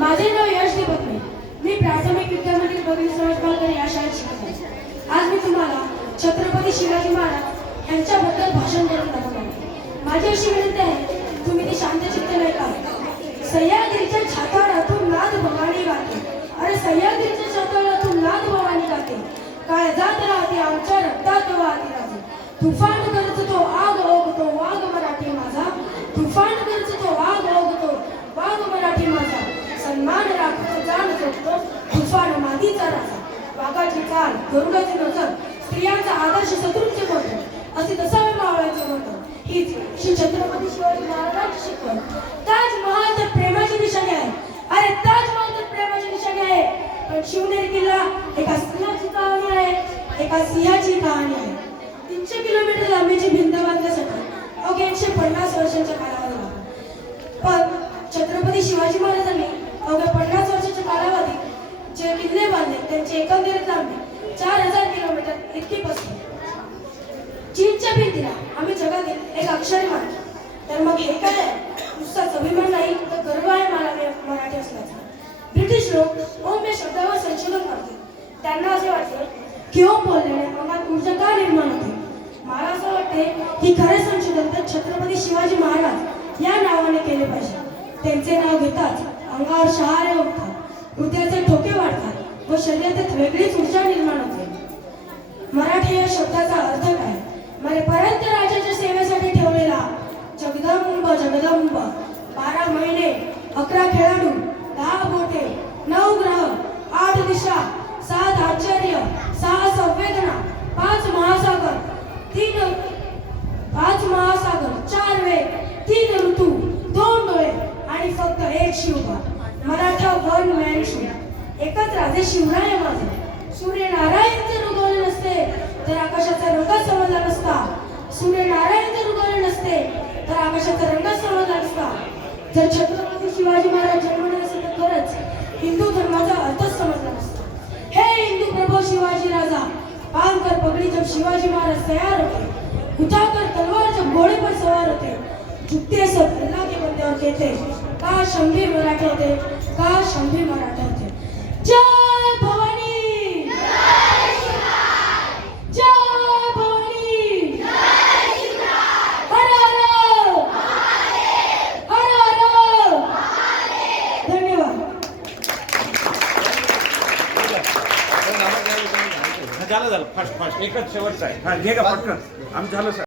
माझे नाव यश देवपत्नी. मी प्राथमिक विद्यामंदिर भगीरथ समाज बालवाडी या शाळेत शिकत आहे. आज मी तुम्हाला छत्रपती शिवाजी महाराज यांच्याबद्दल भाषण देऊन दाखवणार आहे. माझी अशी विनंती आहे, तुम्ही ती शांतचित्ताने ऐका. सह्याद्रीच्या छाताडातून नाद भवानी गाते. अरे सह्याद्रीच्या छाताडातून नाद भवानी गाते. काळजात राहते आमच्या रक्तात वाहती राहते. तुफान करतो तो आग ओघतो वाघ मराठी माझा. तुफान करतो आग ओघतो वाघ मराठी माझा. सन्मान राखतो जाण जोडतो तुफान मादीचा राजा. वाघाची चाल गरुडाची नजर स्त्रियांचा आदर्श शत्रूंचे करतो. असे तसावे मावळ्याचे होतं. हीच श्री छत्रपती शिवाजी महाराजांची शिकवण. ताजमहाल तर प्रेमाची निशाणी आहे. अरे ताजमहाल तर प्रेमाची निशाणी आहे, पण शिवनेरी किल्ला एका सिंहाची कहाणी आहे, एका सिंहाची कहाणी आहे. 300 किलोमीटर लांबीची भिंत बांधण्यासाठी अवघ्या 150 वर्षांचा कालावधी लागला. पण छत्रपती शिवाजी महाराजांनी अवघ्या 50 वर्षाच्या कालावधीत जे किल्ले बांधले त्यांची एकंदरीत लांबी 4000 किलोमीटर इतकी बसली. चीनच्या भिंतीला आम्ही जगातील एक अक्षर मानतो. तर मग हे काय आहे? नुसताच अभिमान नाही, तर गर्व आहे मला मराठी असल्याचा. ब्रिटिश लोक ओम या शब्दावर संशोधन करतात. त्यांना असे वाटते की ओम बोलल्याने अंगात ऊर्जा का निर्माण होते. मला असं वाटते की खरे संशोधन तर छत्रपती शिवाजी महाराज या नावाने केले पाहिजे. त्यांचे नाव घेताच अंगावर शहारे उठतात, हृदयाचे ठोके वाढतात व शरीरात वेगळीच ऊर्जा निर्माण होते. मराठी या शब्दाचा अर्थ काय? मरेपर्यंत राजाच्या सेवेसाठी ठेवलेला जगदंब जगदंब. 12 महिने, 11 खेळाडू, 10 बोटे, 9 ग्रह, 8 दिशा, 7 आश्चर्य, 6 संवेदना, 5 महासागर, 4 वेद, 3 ऋतू, 2 डोळे आणि फक्त एक Shivba. Maratha one man show. एकच राजे शिवराय माझे. सूर्यनारायण जर उगवले नसते तर आकाशाचा रंग समजला नसता. सूर्यनारायण जर उगवले नसते तर आकाशाचा रंग समजला नसता. जर छत्रपती शिवाजी महाराज जन्मले नसते तर खरंच हिंदू धर्माचा अर्थच समजला नसता. हे हिंदू प्रभू शिवाजी राजा, पानकर पगड़ी जब शिवाजी महाराज तैयार होते, उठाकर तलवार जब घोड़े पर सवार होते, झुकते सब अल्लाह के बंदे और कहते काश हम भी मराठे होते, काश हम भी मराठे होते. जय भवानी, जय शिवराय, जय भवानी, जय शिवराय. हर हर महादेव, हर हर महादेव. धन्यवाद. झालं फास्ट एकच शेवटचं आहे. घे का पटकन. आमचं झालं सर.